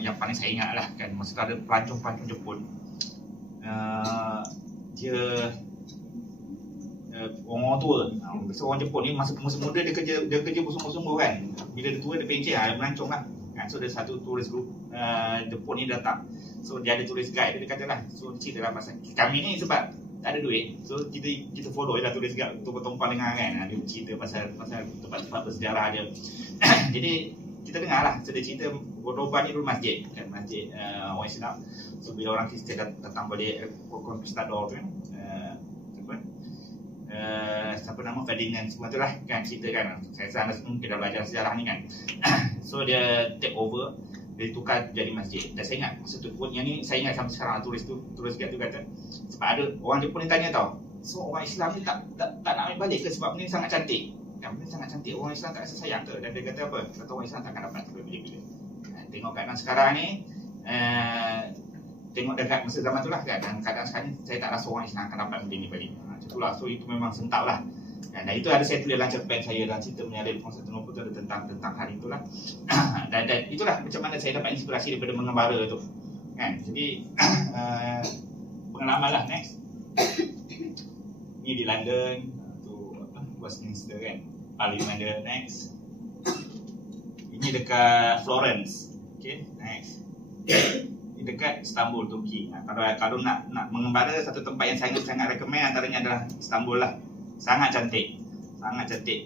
yang paling saya ingat lah kan, masa ada pelancong Jepun. Dia orang tua. Orang Jepun ni masa muda dia kerja bersungguh-sungguh kan. Bila dia tua dia pencet melancong lah kan. So ada satu turis group Jepun ni datang. So dia ada tulis guide, dia kata lah. So dia cerita lah pasal kami ni sebab tak ada duit, so kita follow je lah tulis guide untuk bertumpang dengan kan. Dia cerita pasal tempat-tempat bersejarah dia. Jadi kita dengar lah, so dia cerita Cordoba ni dulu masjid kan, masjid orang Islam. So bila orang Kristian datang balik Conquistador tu kan, siapa nama Ferdinand semua tu lah kan, cerita kan. Saya rasa anda semua kita dah belajar sejarah ni kan. So dia take over, dia tukar jadi masjid. Dan saya ingat masa tu pun, yang ni saya ingat sampai sekarang, tulis guide tu kata, sebab ada orang Jepun ni tanya tau, so orang Islam ni tak nak ambil balik ke sebab ni sangat cantik kan, benda sangat cantik, orang Islam tak rasa sayang ke? Dan dia kata apa? Kata orang Islam takkan dapat bila-bila. Tengok keadaan sekarang ni, tengok dekat masa zaman tu lah kan, dan keadaan sekarang ni saya tak rasa orang Islam akan dapat benda ni balik. Macam tu lah, so itu memang sentap lah. Dan itu ada saya tulis dalam cerpen saya, dalam cerita menyalin Konstantinopel tu ada tentang hari itulah. dan itulah macam mana saya dapat inspirasi daripada mengembara tu kan. Jadi pengalaman lah. Next ni di London tu Westminster kan, Parliament dia. Next ini dekat Florence. Okay, next ini dekat Istanbul, Turki. Kalau nak mengembara, satu tempat yang saya sangat recommend antaranya adalah Istanbul lah. Sangat cantik,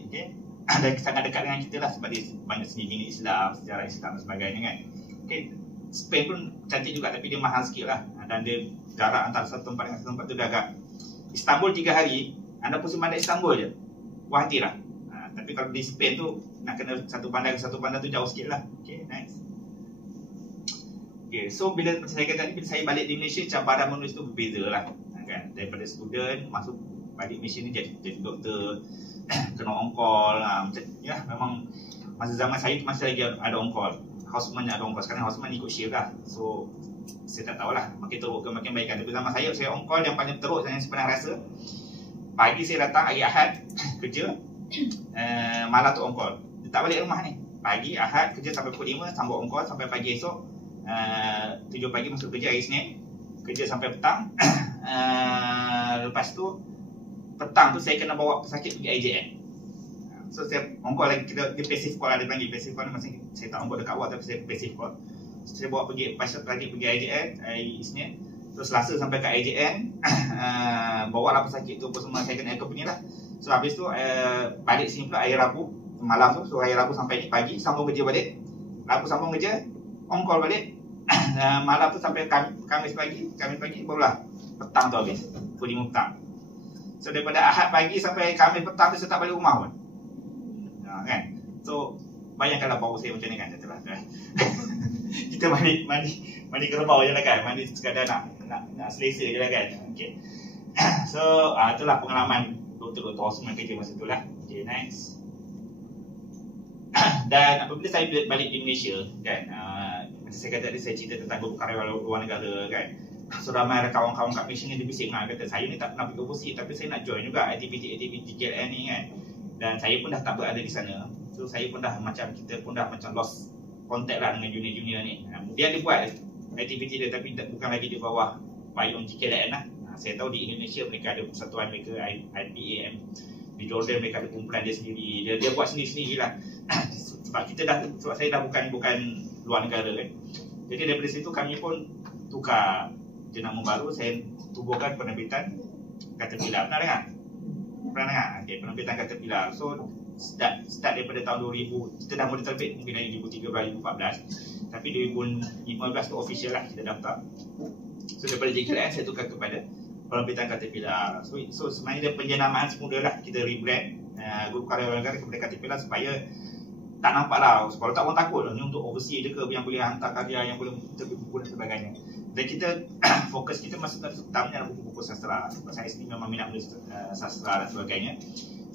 okay? Dan sangat dekat dengan kita lah sebab dia banyak seni Islam, sejarah Islam dan sebagainya kan. Okay, Spain pun cantik juga tapi dia mahal sikit lah. Dan dia jarak antara satu tempat dengan satu tempat tu dah agak. Istanbul 3 hari, anda pusing bandar Istanbul je, puas hati lah. Tapi kalau di Spain tu nak kena satu bandar ke satu bandar tu jauh sikit lah. Okay, next. Okay, so bila saya kata tadi, bila saya balik di Malaysia, cabaran menulis tu berbeza lah kan. Daripada student masuk balik Malaysia ni jadi doktor, kena on call macam ya, memang masa zaman saya tu masih lagi ada on call. Houseman ada on call, sekarang houseman ikut shift lah. So saya tak tahulah makin teruk ke makin baik kan. Tapi zaman saya on call yang paling teruk yang saya pernah rasa, pagi saya datang hari Ahad kerja, malam tu on call. Dia tak balik rumah ni. Pagi Ahad kerja sampai pukul 5, sambung on call sampai pagi esok. 7 pagi masuk kerja hari Isnin, kerja sampai petang. Lepas tu petang tu saya kena bawa pesakit pergi IJN. So saya on call lagi, dia passive call ada panggil. Passive call ni masih saya tak on call dekat awal tapi saya passive call. So, saya bawa pergi pesakit pergi IJN hari Isnin. So Selasa sampai kat IJN, bawa lah pesakit tu semua, saya kena accompany lah. So habis tu balik sini pula hari Rabu malam tu. So hari Rabu sampai ni, pagi sambung kerja balik, Rabu sambung kerja, on call balik. Malam tu sampai Khamis pagi barulah petang tu habis, pukul 5 petang. So daripada Ahad pagi sampai Khamis petang tu saya tak balik rumah pun. Kan? So bayangkanlah bau saya macam ni kan, kan? Kita mandi kerbau je lah kan, mandi sekadar nak selesa je lah kan. Okay. So itulah pengalaman doktor Osman kerja masa tu lah. Okay, next. Dan apabila saya balik di Malaysia kan, saya kata tadi saya cerita tentang beberapa karyawan luar negara kan. So ramai kawan-kawan kat Malaysia ni dia bising lah, kata saya ni tak pernah pergi overseas tapi saya nak join juga aktiviti KLN ni kan. Dan saya pun dah tak berada di sana. So saya pun dah kita pun dah macam lost contact lah dengan junior-junior ni. Dia buat aktiviti dia tapi bukan lagi di bawah payung GKLN lah. Saya tahu di Indonesia mereka ada persatuan mereka, IPAM. Di Jordan mereka ada kumpulan dia sendiri. Dia buat sendiri-sendiri lah. Sebab saya dah bukan luar negara kan. Jadi daripada situ kami pun tukar jenama baru. Saya tubuhkan penerbitan Caterpillar. Pernah dengar? Okay, penerbitan Caterpillar. So start daripada tahun 2000. Kita dah mula terbit mungkin dari 2013-2014. Tapi 2015 tu official lah kita daftar. So daripada JKLN saya tukar kepada penerbitan Caterpillar. So sebenarnya dia penjenamaan semula lah. Kita rebrand grup karyawan negara kepada Caterpillar supaya tak nampak lah, kalau tak orang takut ni untuk overseas je ke, yang boleh hantar karya, yang boleh terbit buku dan sebagainya. Dan kita fokus kita masa utamanya adalah buku-buku sastra. Sebab saya sendiri memang minat menulis sastra dan sebagainya.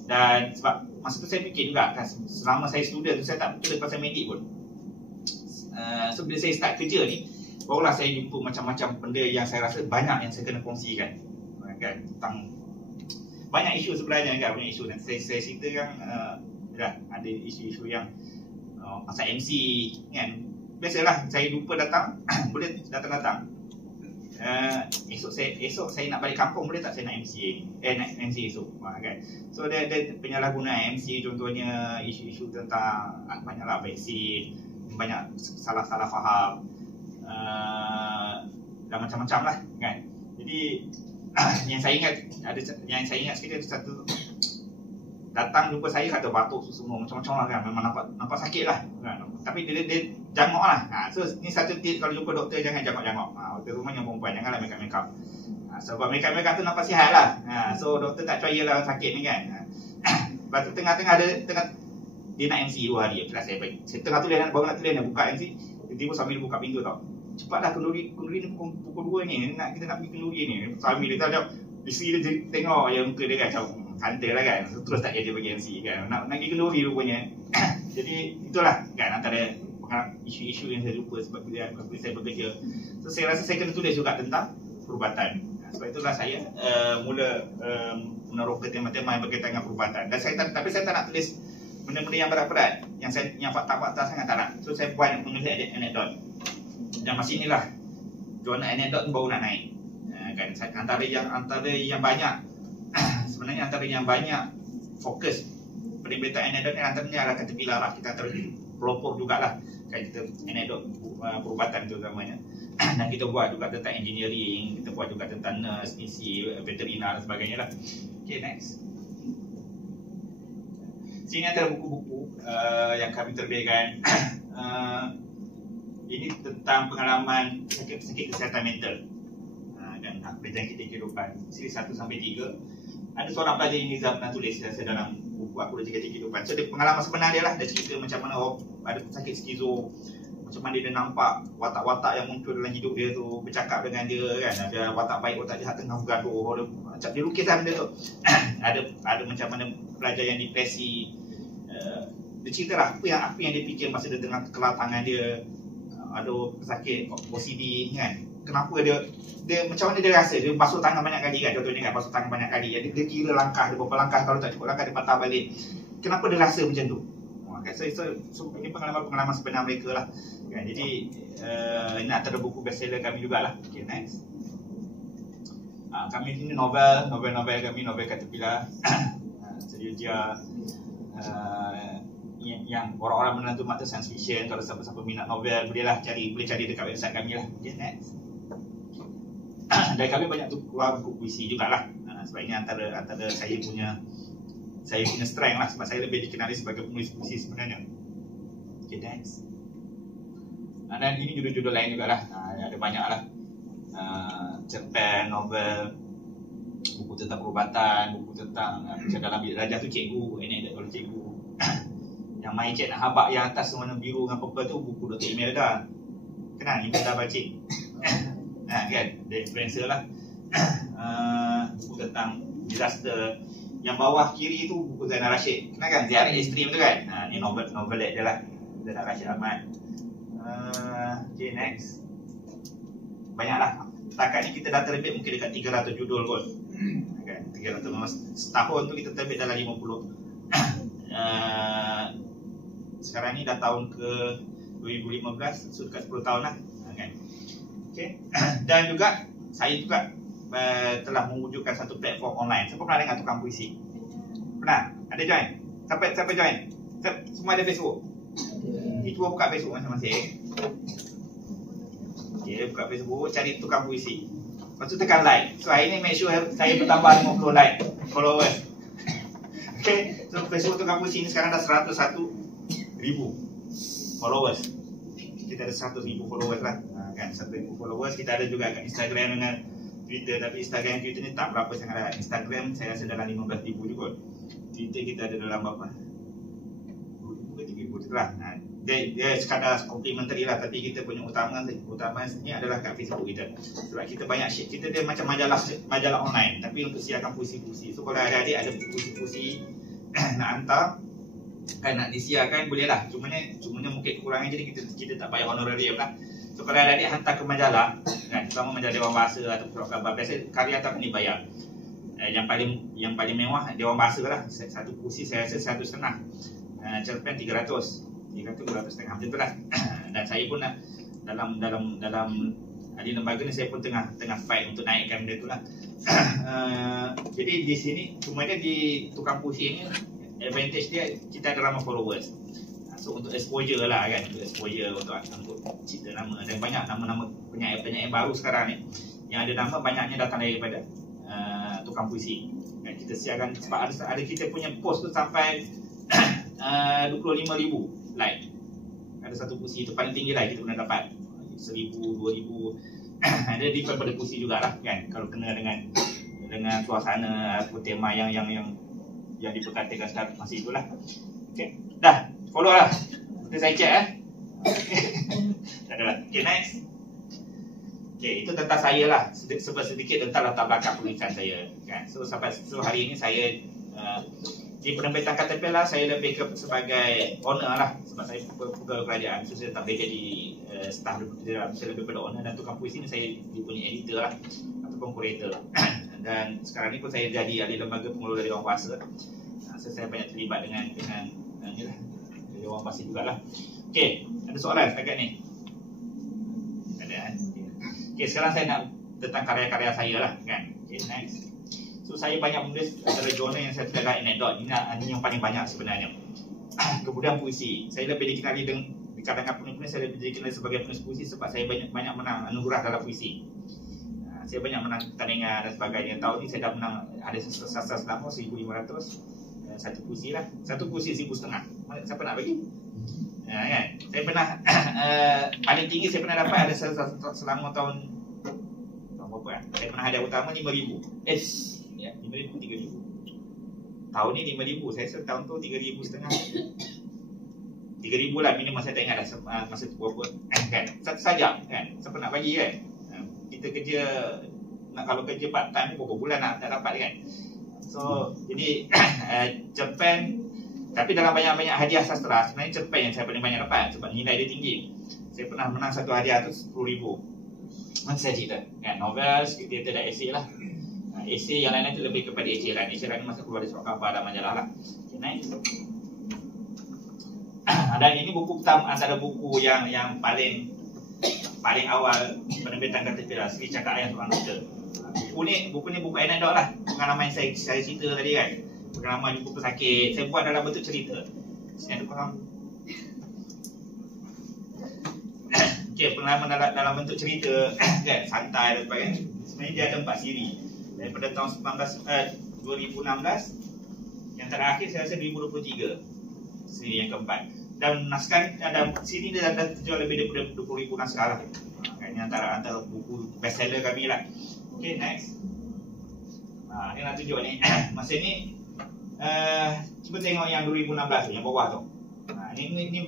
Dan sebab masa tu saya fikir juga kan, selama saya student tu saya tak betul pasal medik pun. So bila saya start kerja ni, barulah saya jumpa macam-macam benda yang saya rasa banyak yang saya kena kongsikan kan, tentang banyak isu sebenarnya kan, banyak isu. Dan saya ceritakan ada isu-isu yang pasal MC kan, biasalah saya lupa datang. Boleh datang-datang. Esok saya nak balik kampung, boleh tak saya nak MC nak MC esok, kan. So dia penyalahgunaan MC, contohnya isu-isu tentang banyaklah vaksin, banyak salah faham, dan macam-macam lah, kan. Jadi yang saya ingat sekali ada satu datang jumpa saya, kata batuk semua macam-macam lah, kan. Memang nampak sakit lah, kan? Tapi dia jangok lah. So ni satu tip, kalau jumpa doktor jangan jangok-jangok. Doktor rumah yang perempuan janganlah make-up. Sebab make-up tu nampak sihat lah. So doktor tak percaya lah sakit ni, kan. Lepas tu tengah-tengah dia nak MC 2 hari. Kelas saya baik, saya tengah tulis, baru nak tulis, nak buka MC, tiba-tiba suami dia buka pintu tau. Cepatlah, kenduri ni pukul 2 ni, kita nak pergi kenduri ni. Suami dia tahu, isteri dia tengok je muka dia, kan, macam santai lah, kan. Terus tak dia bagi MC, kan. Nak pergi kenduri rupanya. Jadi itulah, kan, antara isu-isu yang saya lupa sebab saya bekerja. So saya rasa saya kena tulis juga tentang perubatan. Sebab itulah saya mula meneroka tema-tema yang berkaitan dengan perubatan. Dan tapi saya tak nak tulis benda-benda yang berat-berat, yang fakta-fakta sangat tak nak. So saya buat menulis anekdot. Dan masih inilah jurnal anekdot baru nak naik, kan. Antara yang banyak sebenarnya antara yang banyak fokus penerbitan anekdot ni antaranya adalah Caterpillar lah. Kita antara pelopor jugalah, kan, kita anekdot perubatan terutamanya. Dan kita buat juga tentang engineering, kita buat juga tentang nurse, PC, veterinar dan sebagainya lah. Okay, next. Sini antara buku-buku yang kami terbitkan. Ini tentang pengalaman sakit kesihatan mental dan berjangkit kehidupan, siri 1 sampai 3. Ada seorang pelajar yang Nizam pernah tulis dalam buku aku Berjangkit Kehidupan. So dia pengalaman sebenar dia lah. Dia cerita macam mana ada sakit skizo, macam mana dia nampak watak-watak yang muncul dalam hidup dia tu bercakap dengan dia, kan. Ada watak baik, watak jahat tengah bergaduh. Macam dia lukis lah benda tu. ada macam mana pelajar yang depresi. Dia cerita lah apa yang dia fikir masa dia tengah kelatangan dia. Ada pesakit OCD, kan. Kenapa dia macam mana dia rasa, dia basuh tangan banyak kali, kan. Contohnya, kan, basuh tangan banyak kali, dia kira langkah, dia berapa langkah, kalau tak cukup langkah dia patah balik. Kenapa dia rasa macam tu? So ini pengalaman sebenar mereka lah, kan. Jadi ini antara buku bestseller kami jugalah. Okay, next. Kami ini novel kami, novel Caterpillar. Sedia yang orang-orang menentu mata science fiction. Kalau siapa-siapa minat novel, boleh cari dekat website kami lah. Okay, next. Dan kami banyak tu keluar buku puisi jugalah. Sebab ini antara saya punya strength lah, sebab saya lebih dikenali sebagai penulis puisi sebenarnya. Okay, next. Dan ini judul-judul lain jugalah. Ada banyak lah. Cerpen, novel, buku tentang perubatan, buku tentang macam dalam bilik darjah tu cikgu, ini ada oleh cikgu. Yang main cek nak habak yang atas warna biru dengan purple tu buku Dr. Imelda. Kenal Imelda Bacik. Kan, dia influencer lah. Buku tentang disaster. Yang bawah kiri tu buku Zainal Rashid. Kenal kan, Ziarah Ekstrim tu, kan. Ni novel dia lah, Zainal Rashid Ahmad. Okay, next. Banyaklah. Setakat ni kita dah terbit mungkin dekat 300 judul kot, kan. 300 setahun tu kita terbit dalam 50. Sekarang ni dah tahun ke 2015, so dekat 10 tahun lah, kan. Okay. Dan juga saya juga telah mewujudkan satu platform online. Siapa pernah dengar Tukang Puisi? Pernah? Ada join? Siapa join? Semua ada Facebook? Itu buka Facebook masing-masing. Okay, buka Facebook, cari Tukang Puisi. Lepas tu tekan like. So hari ni make sure saya bertambah 50 like followers. Okay, so Facebook Tukang Puisi ni sekarang dah 101,000 followers. Kita ada 100,000 followers lah, kan. 100,000 followers. Kita ada juga kat Instagram dengan Twitter. Tapi Instagram Twitter ni tak berapa sangat lah. Instagram saya rasa dalam 15,000 juga. Twitter kita ada dalam berapa? 2,000 ke 3,000 tu lah. Dia sekadar complementary lah. Tapi kita punya utama ni adalah kat Facebook kita. Sebab kita banyak share. Kita dia macam majalah online, tapi untuk siarkan puisi-puisi. So kalau adik-adik ada puisi-puisi nak hantar, kan, nak disiarkan, boleh lah. Cumanya mungkin kekurangan, jadi kita tak payah honorarium lah. So kalau adik-adik hantar ke majalah, kan, terutama majalah Dewan Bahasa atau Surat Khabar, biasa karya tak kena bayar. Yang paling mewah Dewan Bahasa lah. Satu puisi saya rasa 1,5. Cerpen 300 200 setengah macam tu lah. Dan saya pun nak dalam di lembaga ni saya pun tengah fight untuk naikkan benda tu lah. Jadi di sini semuanya di tukang puisi ni advantage dia kita ada ramai followers. So untuk exposure lah kan, untuk exposure untuk cipta nama, dan banyak nama-nama penyair baru sekarang ni yang ada nama banyaknya datang daripada tukang puisi. Dan kita siarkan sebab ada kita punya post tu sampai 25,000 like. Ada satu puisi tu paling tinggi lah kita pernah dapat 1,000, 2,000. Ada different pada puisi jugalah kan, kalau kena dengan suasana atau tema yang diperkatakan sekarang masih itulah. Okey, dah follow lah. Kita saya check tak ada lah. Okay, next. Okay, itu tentang saya lah, sedikit tentang latar belakang penulisan saya kan. So hari ini saya di penerbitan Caterpillar saya lebih sebagai owner lah, sebab saya pegawai kerajaan, so saya tak boleh jadi staff dalam, saya lebih pada owner, dan tukang puisi ni saya punya editor lah ataupun curator. Dan sekarang ni pun saya jadi ahli lembaga pengelola dewan kuasa, so saya banyak terlibat dengan ni lah, dewan kuasa jugalah. Okey, ada soalan setakat ni? Ada kan? Okey, sekarang saya nak tentang karya-karya saya lah kan. Okay, next. So saya banyak menulis antara genre yang saya adalah anekdot. Ini yang paling banyak sebenarnya. Kemudian puisi. Saya lebih dikenali di kalangan penulis, saya lebih dikenali sebagai penulis puisi sebab saya banyak menang anugerah dalam puisi. Saya banyak menang pertandingan dan sebagainya. Tahun ni saya dah menang, ada sastra selama 1,500. Satu puisi lah. Satu puisi 1,500. Siapa nak bagi? Kan? Saya pernah paling tinggi saya pernah dapat ada selama tahun berapa kan? Saya pernah hadiah utama 5,000. Ya, 5,000, 3,000. Tahun ni 5,000. Saya rasa tahun tu 3,500. 3,000 lah minimum, saya tak ingat dah masa tu berapa kan. Satu sajak kan. Siapa nak bagi kan? Kita kerja kalau kerja part time berapa bulan nak dapat kan. So jadi Japan, tapi dalam banyak-banyak hadiah sastra sebenarnya Japan yang saya paling banyak dapat sebab nilai dia tinggi. Saya pernah menang satu hadiah tu 10,000. Macam saya cerita kan, novel, cerita dan esei lah. Esei yang lain tu lebih kepada eceran. Eceran ni masa keluar dari surat khabar dan majalah lah. Okay, next. Dan ini buku pertama, antara buku yang paling awal penerbitan Caterpillar, Seri Cakap Ayah Seorang Doktor. Buku ni buku anekdot lah. Pengalaman yang saya cerita tadi kan. Pengalaman jumpa pesakit. Saya buat dalam bentuk cerita. Sini ada faham? Okay, pengalaman dalam bentuk cerita kan, santai dan sebagainya. Sebenarnya dia ada 4 siri. Daripada tahun 2016, yang terakhir saya rasa 2023, siri yang keempat. Dan naskah ada siri dia dah terjual lebih daripada 20,000 naskah lah. Ini antara buku bestseller kami lah. Okay, next. Ini nak tunjuk ni. Masa ni cuba tengok yang 2016 tu, yang bawah tu. Ini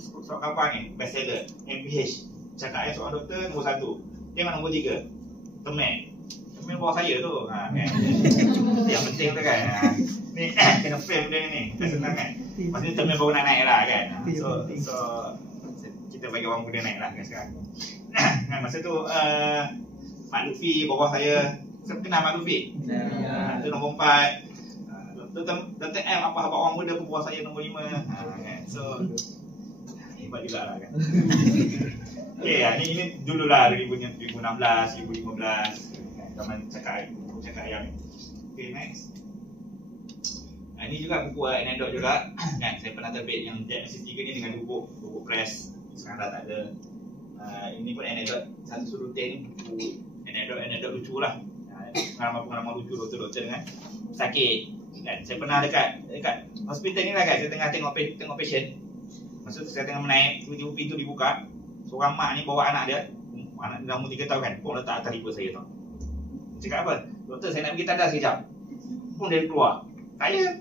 surat khabar ni, bestseller MPH, Cakap Ayah Seorang Doktor, nombor 1. Tengok nombor 3, Temen bawah saya tu kan. Yang penting tu kan. Ni kena frame benda ni, tak senang kan. Maksudnya Temen baru nak naik lah kan. So kita bagi orang muda naik lah kan sekarang. Masa tu Mak Luffy bawah saya. Siapa kenal Mak Luffy? Tu nombor 4. Dr. M apa orang muda pun bawah saya nombor 5. Kan. So hebat juga lah kan. Okay, ini dululah 2016, 2015 zaman cakap ayam ni. Okay, next. Ini juga buku anekdot juga kan. Saya pernah terbit yang DMC 3 ni dengan Lubuk Press. Sekarang dah tak ada. Ini pun anekdot satu surutin, buku anekdot lucu lah. Pengalaman lucu doktor dengan sakit kan. Saya pernah dekat hospital ni lah kan. Saya tengah tengok patient. Masa tu saya tengah menaik, tiba-tiba pintu dibuka. Seorang mak ni bawa anak dia dah umur 3 tahun kan, pun letak atas lipa saya tau. Cakap apa? Doktor, saya nak pergi tandas sekejap. Pun dia keluar. Saya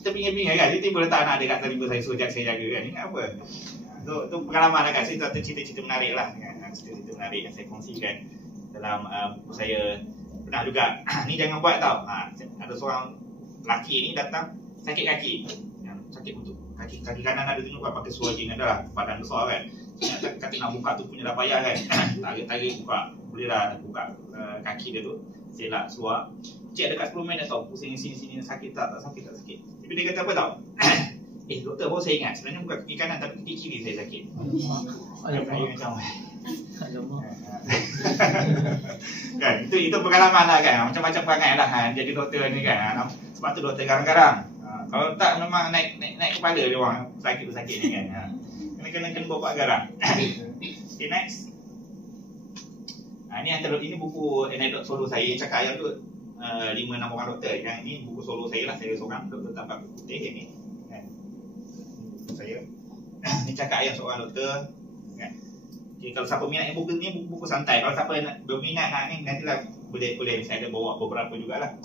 terbingung-bingung kan, dia tiba letak anak dia kat atas lipa saya, suruh saya jaga kan. Ingat apa? Tu pengalaman lah kan. Saya tu cerita-cerita menarik lah kan. Cerita-cerita menarik yang saya kongsikan dalam buku saya. Pernah juga, ni jangan buat tau. Ada seorang lelaki ni datang sakit kaki. Sakit betul. Kaki kanan ada tu pakai swajing adalah badan besar kan. Kata nak buka tu punya dah payah kan. Tarik buka. Boleh lah buka kaki dia tu. Selak suar. Cek dekat 10 minit tau. Pusing sini sakit tak sakit. Tapi dia kata apa tau? doktor baru saya ingat, sebenarnya bukan kaki kanan tapi kaki kiri saya sakit. Saya macam kan, itu pengalaman lah kan, macam-macam perangai lah kan, jadi doktor ni kan. Sebab tu doktor garang-garang. Kalau tak memang naik kepala dia orang sakit ni kan. Kena bawa garang. Okay, next. Ini antara ini buku anekdot solo saya yang cakap yang tu 5-6 orang doktor. Yang ni buku solo saya lah, saya seorang doktor tanpa buku putih yang ni. Kan? Buku saya. Ni cakap yang seorang doktor. Kan? Okay, kalau siapa minat yang buku ni buku santai. Kalau siapa nak berminat ni nantilah boleh misalnya bawa beberapa jugalah.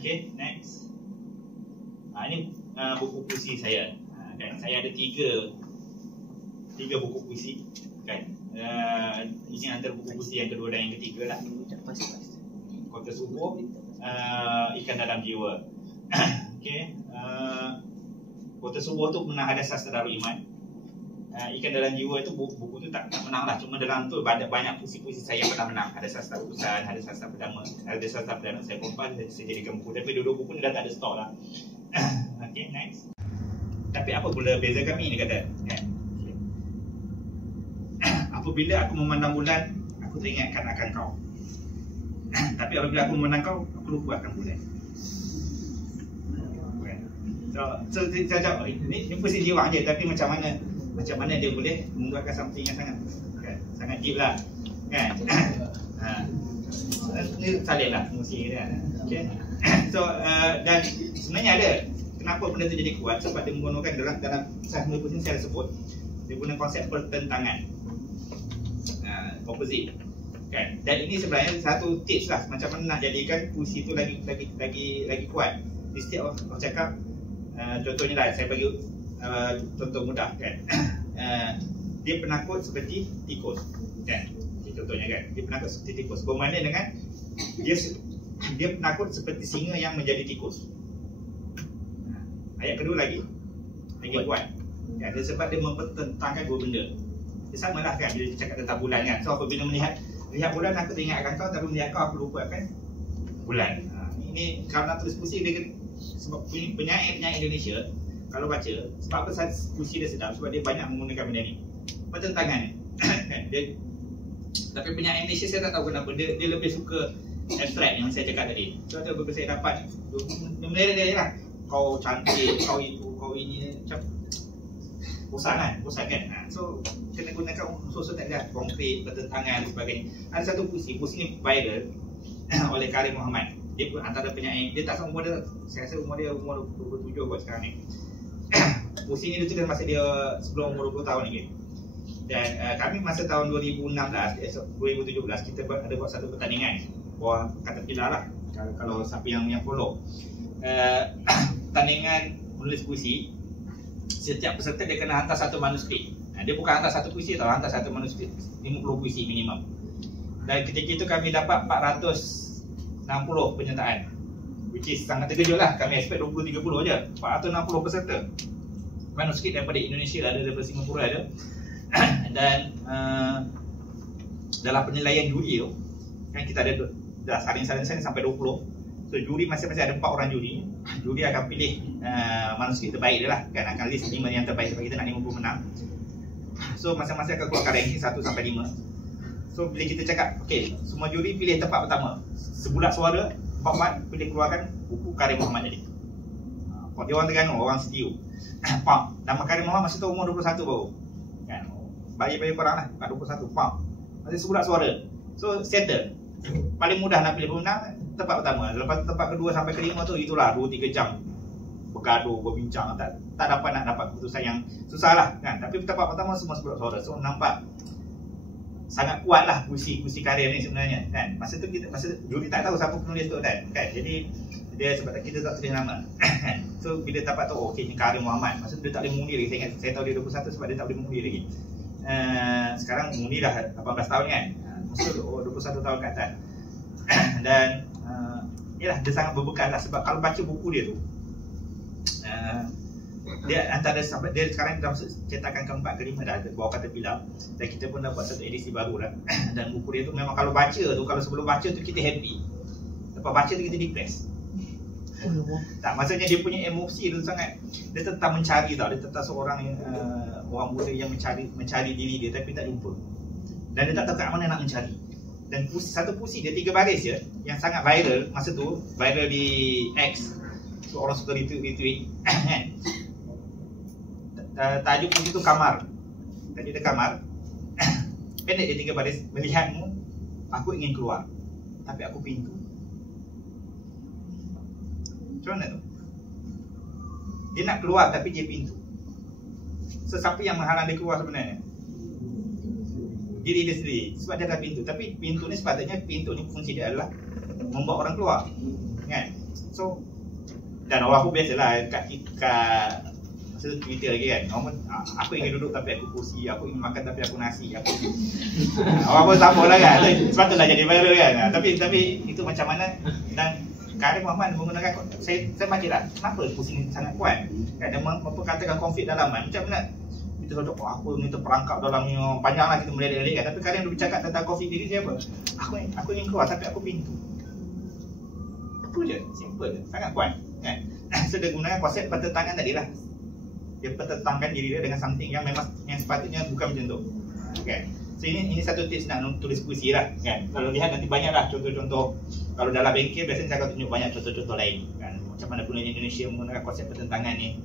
Okay, next. Ini buku puisi saya. Kan? Saya ada tiga buku puisi. Kan? Ini antara buku puisi yang kedua dan yang ketiga lah. Kota Subuh, Ikan Dalam Jiwa. Okay. Kota Subuh tu pernah ada sastra Darul Iman. Ikan Dalam Jiwa tu buku tu tak menang lah. Cuma dalam tu banyak puisi-puisi saya yang pernah menang. Ada sastra urusan, ada sastra perdana saya kumpas, saya jadikan buku. Tapi dua buku ni dah tak ada stok lah. Okay, next. Tapi apa pula beza kami ni kata? Kan? Apabila aku memandang bulan, aku teringatkan akan kau. Tapi apabila aku memandang kau, aku lupa akan bulan. So ini puisi jiwa je, tapi macam mana dia boleh membuatkan something yang sangat deep lah. Kan? Ini salib lah musik dia. Okay? So dan sebenarnya ada kenapa benda tu jadi kuat, sebab dia menggunakan dalam satu puisi saya sebut, dia guna konsep pertentangan, opposite. Kan? Dan ini sebenarnya satu tips lah macam mana nak jadikan puisi tu lagi kuat. Setiap orang cakap, contohnya lah, saya bagi contoh mudah kan. Dia penakut seperti tikus kan. Contohnya kan, dia penakut seperti tikus. Bermakna dengan dia penakut seperti singa yang menjadi tikus. Ayat kedua lagi kuat kan? Dia sebab dia mempertentangkan dua benda. Dia sama lah kan, bila dia cakap tentang bulan kan. So apabila melihat bulan, aku teringat akan kau, tapi melihat kau aku lupa akan bulan. Ini kerana tulis puisi dia, sebab penyair Indonesia kalau baca, sebab apa puisi dia sedap, sebab dia banyak menggunakan benda ni, pertentangan ni. Tapi penyair Indonesia saya tak tahu kenapa dia lebih suka abstract yang saya cakap tadi. So tu bila saya dapat benda dia lah, kau cantik, kau itu, kau ini, macam bosan kan. So kena gunakan unsur-unsur tak ada konkret, pertentangan dan sebagainya. Ada satu puisi ni viral oleh Karim Muhammad. Dia pun antara penyair, dia tak sama umur dia, saya rasa umur dia umur 27 buat sekarang ni. Puisi ni dia tulis masa dia sebelum umur 20 tahun lagi. Dan kami masa tahun 2017 kita ada buat satu pertandingan bawah Caterpillar lah, kalau siapa yang follow. Pertandingan menulis puisi, setiap peserta dia kena hantar satu manuskrip. Dia bukan hantar satu puisi tau, hantar satu manuskrip 50 puisi minimum. Dan ketika itu kami dapat 460 penyertaan, which is sangat terkejut lah. Kami expect 20-30 je, 460 peserta. Manuskrip daripada Indonesia ada, daripada Singapura ada. Dan dalam penilaian juri tu kan, kita ada dah saling sampai 20. So juri masing-masing ada 4 orang juri. Juri akan pilih manuskrip terbaik dia lah kan, akan list 5 yang terbaik sebab kita nak 50 menang. So masing-masing akan keluarkan ranking 1 sampai 5. So bila kita cakap, okay, semua juri pilih tempat pertama, sebulat suara, Muhammad pilih keluarkan buku Karim Muhammad jadi. Dia orang Terengganu, orang Setiu. Nama Karim Muhammad masa tu umur 21 baru kan. Bayi-bayi korang lah, 21, masih sebulat suara. So settle. Paling mudah nak pilih pemenang tempat pertama. Lepas tempat kedua sampai kelima tu, itulah 2-3 jam bergaduh, berbincang, tak dapat nak dapat keputusan yang susah lah kan. Tapi tempat pertama semua sebulat suara. So nampak sangat kuat lah puisi Karim ni sebenarnya kan. Masa tu juri tak tahu siapa penulis tu kan. Jadi dia sebab kita tak tulis nama. So bila dapat tahu, okay, ni Karim Muhammad, masa tu dia tak boleh mengundi lagi. Saya tahu dia 21 sebab dia tak boleh mengundi lagi. Sekarang mengundi dah 18 tahun kan. Masa tu 21 tahun ke atas. Dan yalah, dia sangat berbekas lah. Sebab kalau baca buku dia tu, dia antara sampai dia sekarang dalam cetakan keempat kelima dah ada bawah Caterpillar. Dan kita pun dah buat satu edisi baru lah. Dan buku dia tu memang kalau baca tu, kalau sebelum baca tu kita happy, lepas baca tu kita depressed. Tak, maksudnya dia punya emosi tu sangat, dia tetap mencari tau, dia tetap seorang orang muda yang mencari diri dia tapi tak jumpa. Dan dia tak tahu kat mana nak mencari. Dan satu puisi dia 3 baris je yang sangat viral masa tu, viral di X. So orang suka retweet kan. Tajuk puisi tu Kamar. Tadi dia kamar. Pendek je 3 baris, melihatmu aku ingin keluar tapi aku pintu. Macam mana tu? Dia nak keluar tapi dia pintu. So siapa yang menghalang dia keluar sebenarnya? Diri dia sendiri. Sebab dia ada pintu. Tapi pintu ni sepatutnya, pintu ni fungsi dia adalah membawa orang keluar kan? So, dan orang pun biasalah kat masa Twitter lagi kan, orang pun, aku ingin duduk tapi aku kursi, aku ingin makan tapi aku nasi, aku orang pun sama lah kan. Sepatutlah jadi viral kan. Tapi itu macam mana. Dan Karim Muhammad menggunakan, saya baca lah kenapa puisi ni sangat kuat kan, dia memperkatakan konflik dalaman. Macam mana kita cakap apa ni terperangkap dalamnya, panjang lah kita melihat-lihat kan. Tapi Karim dia bercakap tentang konflik diri dia apa, aku ingin keluar tapi aku pintu. Itu je, simple je, sangat kuat kan. So dia gunakan konsep pertentangan tadi lah. Dia pertentangkan diri dia dengan something yang memang yang sepatutnya bukan macam tu kan. So ini satu tips nak tulis puisi lah kan. Kalau lihat nanti banyak lah contoh-contoh. Kalau dalam bengkel biasanya saya akan tunjuk banyak contoh-contoh lain kan, macam mana penulis Indonesia menggunakan konsep pertentangan ni.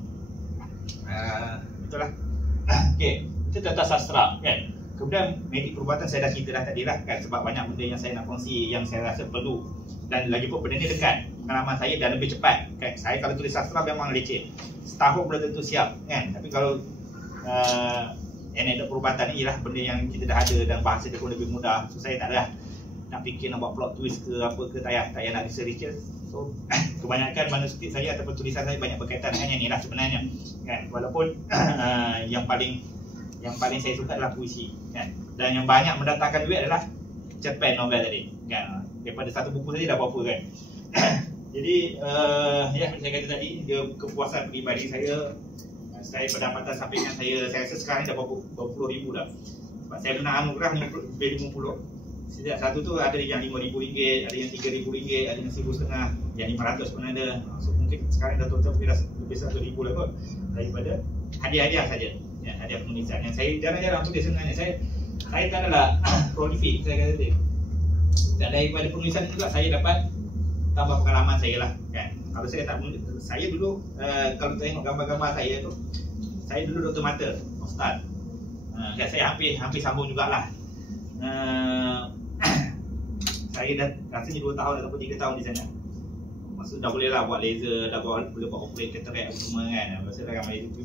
Itulah. Okey, itu tentang sastra kan. Kemudian medik perubatan saya dah cerita dah tadi lah kan, sebab banyak benda yang saya nak kongsi yang saya rasa perlu. Dan lagi pun benda ni dekat pengalaman saya dan lebih cepat kan. Saya kalau tulis sastra memang leceh, setahun belum tentu siap kan. Tapi kalau anekdot perubatan ni ialah benda yang kita dah ada dan bahasa dia pun lebih mudah. So saya tak ada nak fikir nak buat plot twist ke apa ke, tak payah nak research. So kebanyakan manuskrip saya ataupun tulisan saya banyak berkaitan dengan yang ni lah sebenarnya kan. Walaupun yang paling saya suka adalah puisi kan. Dan yang banyak mendatangkan duit adalah cerpen novel tadi kan. Daripada satu buku saja dah berapa kan. Jadi ya saya kata tadi, dia kepuasan peribadi saya pendapatan sampingan saya rasa sekarang dah berapa puluh ribu dah. Sebab saya kena anugerah lebih 50. Setiap satu tu ada yang RM5,000, ada yang RM3,000, ada yang RM1,500, yang RM500 pun ada. So mungkin sekarang dah total lebih RM1,000 lah kot, daripada hadiah-hadiah saja ya, hadiah penulisan yang saya jarang-jarang tulis sebenarnya. Saya tak adalah prolific, saya kata tadi. Dan daripada penulisan juga saya dapat tambah pengalaman saya lah kan. Kalau saya tak menulis, saya dulu kalau tengok gambar-gambar saya tu, saya dulu doktor mata, Ustaz. Dan saya hampir sambung jugalah. Saya dah rasanya 2 tahun ataupun 3 tahun di sana. Maksud dah boleh lah buat laser, dah boleh buat operate cataract semua kan. Masa dah ramai itu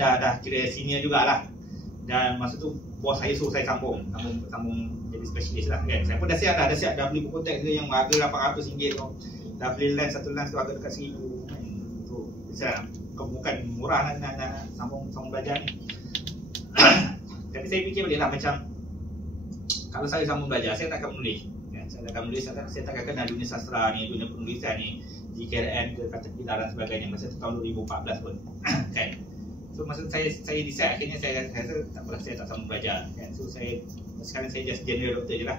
dah kira senior jugalah. Dan masa tu bos saya suruh saya sambung jadi specialist lah kan. Saya pun dah siap dah beli buku teks dia yang harga RM800 tu. Dah beli lens, satu lens tu harga dekat RM1,000 kan. So bisa bukan murah nak sambung belajar ni. Tapi saya fikir balik lah, macam kalau saya sambung belajar, saya tak akan menulis kan? Saya tak akan menulis, saya tak akan kenal dunia sastra ni, dunia penulisan ni, GKLN ke Caterpillar dan sebagainya masa tahun 2014 pun kan. So masa saya decide akhirnya saya rasa tak apalah, saya tak sambung belajar kan. So sekarang saya just general doktor je lah.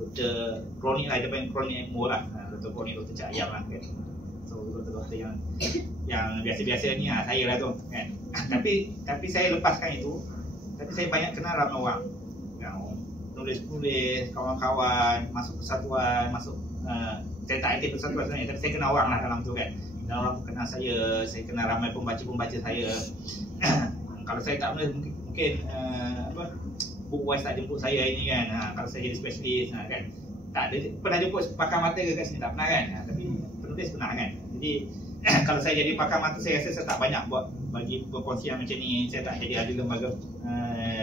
Doktor kronik lah, dia panggil kronik ECMO lah. Doktor kronik, doktor Cak Ayam lah kan. So doktor-doktor yang biasa-biasa ni saya lah tu kan. Tapi saya lepaskan itu. Tapi saya banyak kenal ramai orang yang nulis kawan-kawan, masuk persatuan, saya tak aktif persatuan sebenarnya, tapi saya kenal orang lah dalam tu kan. Dan orang pun kenal saya kenal ramai pembaca saya. Kalau saya tak menulis mungkin book wise tak jemput saya ini kan. Kalau saya jadi specialist kan, tak ada pernah jemput pakar mata ke kat sini, tak pernah kan. Tapi penulis pernah kan. Jadi kalau saya jadi pakar mata, saya rasa saya tak banyak buat bagi perkongsian macam ni. Saya tak jadi ahli lembaga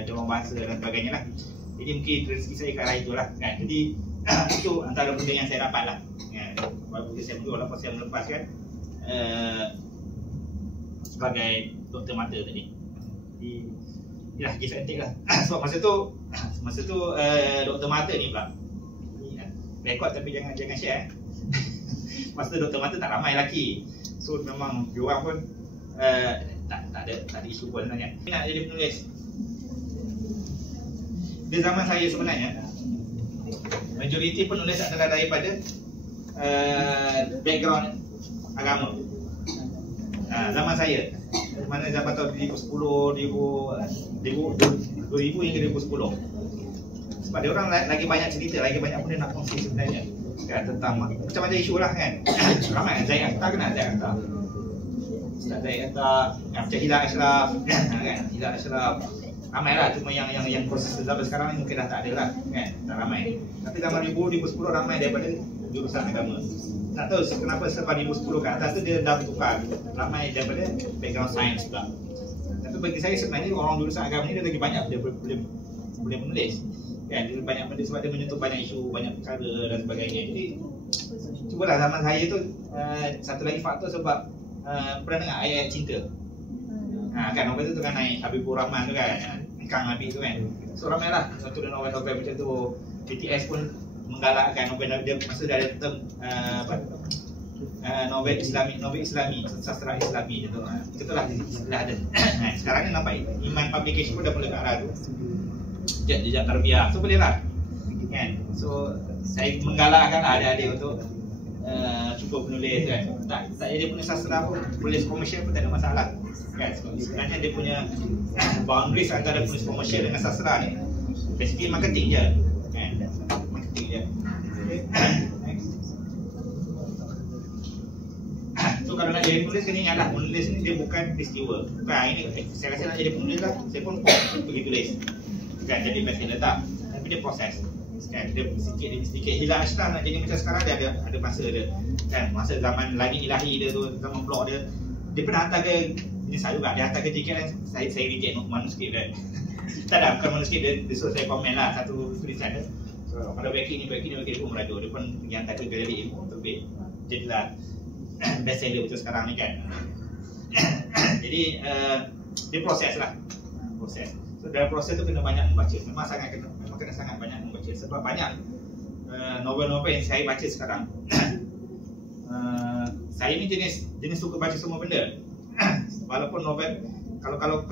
dewan bahasa dan sebagainya lah. Jadi mungkin rezeki saya ke arah itulah kan. Jadi itu antara benda yang saya dapat lah kan. Walaupun saya berdua lepas saya melepaskan sebagai doktor mata tadi. Jadi yalah, give and take lah. Sebab masa tu doktor mata ni pula rekod, tapi jangan share. Masa tu doktor mata tak ramai lelaki. So memang diorang pun tak ada isu pun sebenarnya. Nak jadi penulis di zaman saya sebenarnya, majoriti penulis adalah daripada background agama. Zaman saya, mana zaman tahun 2010, 2000 hingga 2010. Sebab dia orang lagi banyak cerita, lagi banyak benda nak kongsi sebenarnya kan, tentang macam-macam isu lah kan. Ramai Zaid Akhtar, kenal Zaid Akhtar, Ustaz Zaid Akhtar, macam Hilal Ashraf kan, Hilal Ashraf. Ramai lah, cuma yang proses zaman sekarang ni mungkin dah tak ada lah kan, tak ramai. Tapi zaman 2010 ramai daripada jurusan agama. Tak tahu kenapa selepas 2010 ke atas tu dia dah bertukar, ramai daripada background sains pula. Tapi bagi saya sebenarnya orang jurusan agama ni dia lagi banyak dia boleh menulis kan, dia banyak benda sebab dia menyentuh banyak isu, banyak perkara dan sebagainya. Jadi cubalah zaman saya tu satu lagi faktor sebab pernah dengar ayat cinta. Kan novel tu kan naik Habibur Rahman tu kan, Kang Habib tu kan. So ramai lah satu novel-novel macam tu. BTS pun menggalakkan novel dia, masa dah ada term novel Islami, sastra Islami tu. Itulah istilah ada. Sekarang ni nampak Iman Publication pun dah mula ke arah tu. Jejak tarbiyah. So boleh lah kan. So saya menggalakkan adik-adik untuk cuba penulis kan. Tak jadi penulis sastra pun, penulis komersial pun tak ada masalah kan. Sebenarnya dia punya boundaries antara penulis komersial dengan sastra ni basically marketing je kan. Marketing je. So kalau nak jadi penulis kena ingatlah, penulis ni dia bukan peristiwa. Bukan ini saya rasa nak jadi penulis lah, saya pun pergi tulis kan, jadi bestseller tak. Tapi dia proses kan, dia sikit demi sedikit. Hilal Ashraf nak jadi macam sekarang dia ada masa dia kan, masa zaman Langit Ilahi dia tu, zaman blog dia pernah hantar ke ini saya juga, dia hantar ke JKL, saya reject manuskrip dia. Tak ada, bukan manuskrip dia suruh saya komen lah satu tulisan dia. So kalau backing ni pun merajuk, dia pun pergi hantar ke galeri ilmu terbit, jadilah bestseller betul sekarang ni kan. Jadi dia proses lah, proses. So dalam proses tu kena banyak membaca, memang kena sangat banyak membaca. Sebab banyak novel-novel yang saya baca sekarang. Saya ni jenis suka baca semua benda. Walaupun novel, kalau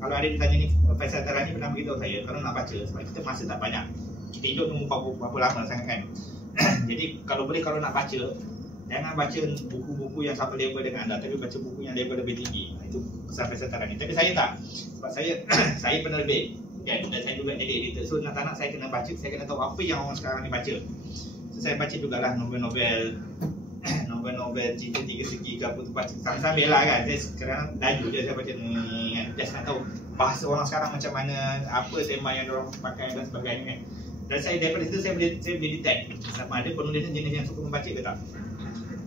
ada ditanya ni, Faisal Tarani pernah beritahu saya kalau nak baca, sebab kita masa tak banyak, kita hidup tunggu berapa lama sangat kan. Jadi kalau boleh, kalau nak baca, jangan baca buku-buku yang satu level dengan anda, tapi baca buku yang level lebih tinggi. Itu kesan Faisal Tarani. Tapi saya tak, sebab saya penerbit kan, dan saya juga jadi editor. So nak tak nak saya kena baca, saya kena tahu apa yang orang sekarang ni baca. So saya baca jugalah novel-novel cerita tiga segi ke apa tu, baca sambil lah kan. Saya sekarang laju je saya baca ni kan, just nak tahu bahasa orang sekarang macam mana, apa tema yang orang pakai dan sebagainya kan. Dan saya daripada situ saya boleh detect sama ada penulis jenis yang suka membaca ke tak.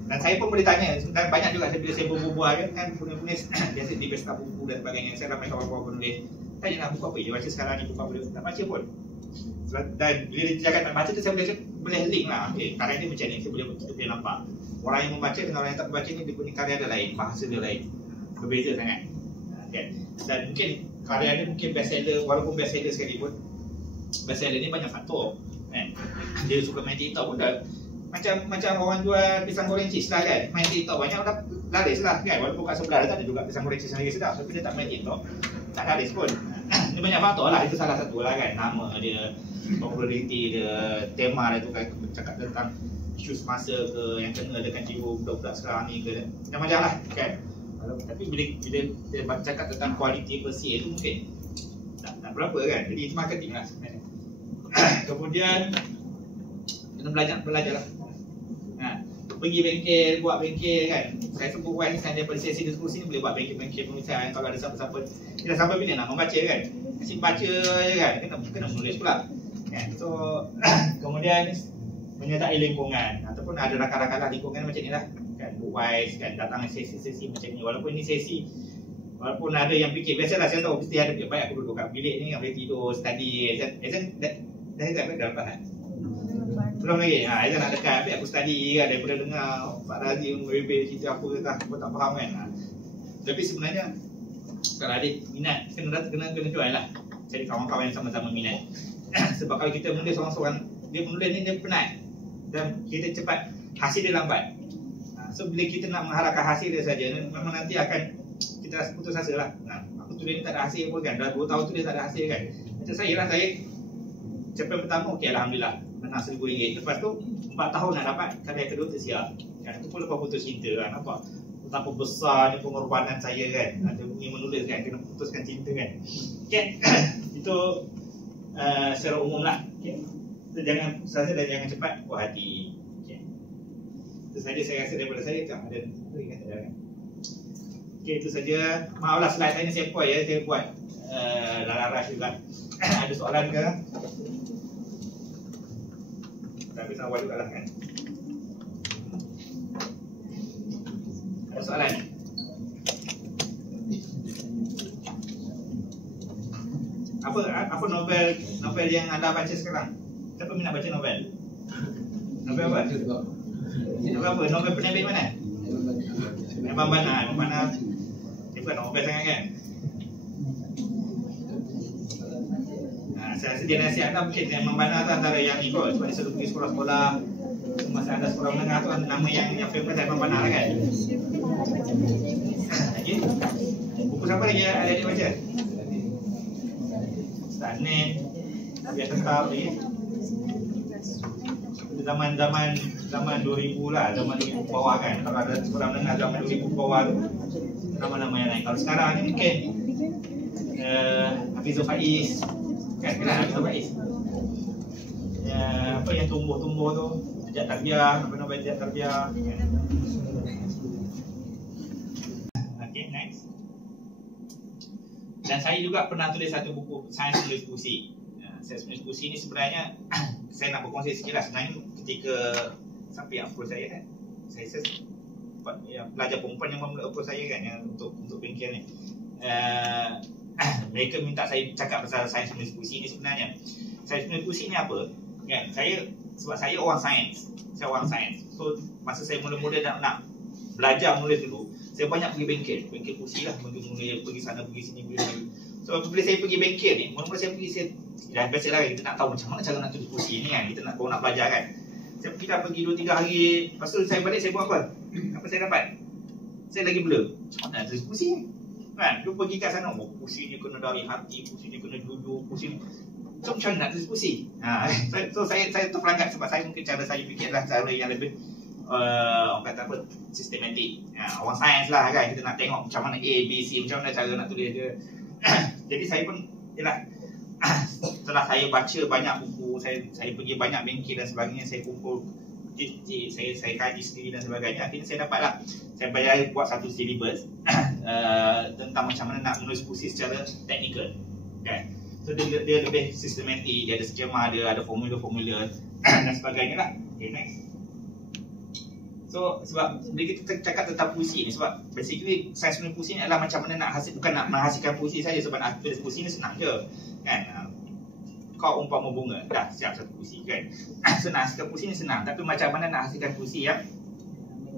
Dan saya pun boleh tanya, dan banyak juga bila saya berbual kan, penulis biasa di pesta buku dan sebagainya, saya ramai kawan-kawan penulis tanya nak buku apa je baca sekarang ni, buku apa dia tak baca pun. Dan bila dia cakap tak baca tu, saya boleh link lah, karya dia macam ni, kita boleh nampak orang yang membaca dengan orang yang tak membaca ni, dia punya karya dia lain, bahasa dia lain, berbeza sangat kan. Dan mungkin karya dia mungkin bestseller, walaupun bestseller sekalipun, bestseller ni banyak faktor kan. Dia suka main TikTok pun dah macam orang jual pisang goreng cheese lah kan, main TikTok banyak dah laris lah kan. Walaupun kat sebelah dia tak ada juga pisang goreng cheese yang lagi sedap, tapi dia tak main TikTok, tak laris pun. Ini banyak faktor lah, itu salah satu lah kan. Nama dia, populariti dia, tema dia tu kan, cakap tentang isu semasa ke, yang kena dengan jiwa budak-budak sekarang ni ke, macam-macam lah kan. Tapi bila dia cakap tentang kualiti bersih itu mungkin tak berapa kan. Jadi itu marketing lah sebenarnya. Kemudian kena belajar lah. Pergi bengkel, buat bengkel kan. Saya sebut kan daripada sesi diskusi ni boleh buat bengkel penulisan. Kalau ada siapa-siapa, kita sampai bila nak membaca kan, asyik baca je kan, kena menulis pula kan. So kemudian menyertai lingkungan, ataupun ada rakan-rakan lah lingkungan macam ni lah kan, Bookwise kan, datang sesi-sesi macam ni. Walaupun ini sesi, walaupun ada yang fikir, biasalah saya tahu mesti ada baik aku duduk kat bilik ni, boleh tidur, study. Azan dah lepas kan? Belum lagi. Azan nak dekat, biar aku study kan, daripada dengar Pak Razi merebel cerita apa ke tak, aku tak faham kan. Tapi sebenarnya kalau ada minat, kena join lah, cari kawan-kawan yang sama-sama minat. Sebab kalau kita menulis seorang-seorang, dia menulis ni dia penat dan kita cepat, hasil dia lambat. So bila kita nak mengharapkan hasil dia saja, memang nanti akan kita rasa putus asa lah. Aku tulis ni tak ada hasil pun kan, dah 2 tahun tulis tak ada hasil kan. Macam saya lah, saya cerpen pertama okey, Alhamdulillah kena RM1,000. Lepas tu 4 tahun nak dapat karya kedua tersiar. Kan itu pun lepas putus cinta kan. Nampak betapa besarnya pengorbanan saya kan. Ada bunyi menulis kan, kena putuskan cinta kan. Okay. Itu secara umum lah. Okay. So, jangan putus asa dan jangan cepat puas hati. Okay. Itu saja saya rasa daripada saya. Tak ada lagi kata dah kan. Okay, itu saja. Maaflah slide saya ni sepoi ya, saya buat laras juga. Ada soalan ke? Tapi awal juga lah kan. Ada soalan? Apa novel yang anda baca sekarang? Siapa minat baca novel? Novel apa? Novel apa? Novel penerbit mana? Abang Bana. Dia bukan novel sangat kan? Saya rasa dia nasihat lah mungkin yang Bana tu antara yang ni kot. Sebab dia selalu pergi sekolah-sekolah. Masa ada sekolah menengah tu nama yang famous Abang Bana lah kan? Okay. Buku siapa lagi ada dia baca? Ustaz Nen, biar tetap ni. Zaman 2000 lah, zaman 2000 bawah kan. Kalau ada sekolah menengah zaman 2000 bawah tu nama-nama yang lain. Kalau sekarang ni mungkin Hafizul Faiz kan, Hafizul Faiz. Apa yang tumbuh-tumbuh tu, Jejak Tarbiyah, apa-apa Jejak Tarbiyah kan. Okay, next. Dan saya juga pernah tulis satu buku Sains Menulis Puisi. Sains Menulis Puisi ni sebenarnya saya nak berkongsi sikit lah. Sebenarnya ketika sampai approach saya kan, saya pelajar perempuan yang approach saya kan, yang untuk bengkel ni, mereka minta saya cakap pasal sains menulis puisi ni. Sebenarnya sains menulis puisi ni apa kan? Sebab saya orang sains, so masa saya mula-mula nak belajar menulis dulu, saya banyak pergi bengkel puisi lah, pergi sana pergi sini. So bila saya pergi bengkel ni, mula-mula saya dah biasalah kita nak tahu macam mana cara nak tulis puisi ni kan, kita nak belajar kan. Saya pergi 2-3 hari, lepas tu saya balik, saya buat apa? Apa saya dapat? Saya lagi blur. Macam mana nak tulis puisi kan? Dia pergi kat sana, puisi ni kena dari hati, puisi ni kena jujur, puisi ni. So macam mana nak tulis puisi? So saya terperangkap sebab saya mungkin cara saya fikirlah cara yang lebih orang kata apa, sistematik. Orang sains lah kan, kita nak tengok macam mana A, B, C, macam mana cara nak tulis dia. Jadi saya pun yalah, setelah saya baca banyak buku, saya pergi banyak bengkel dan sebagainya, saya kumpul saya kaji sendiri dan sebagainya. Akhirnya saya dapatlah, saya bayar buat satu syllabus tentang macam mana nak menulis puisi secara teknikal kan. So dia lebih sistematik, dia ada skema, dia ada formula-formula dan sebagainya lah. Okay, next. So sebab bila kita cakap tentang puisi ni, sebab basically sains menulis puisi ni adalah macam mana nak bukan nak menghasilkan puisi saja. Sebab nak tulis puisi ni senang je kan. Kau umpama bunga, dah siap satu puisi kan. So nak hasilkan puisi ni senang, tapi macam mana nak hasilkan puisi yang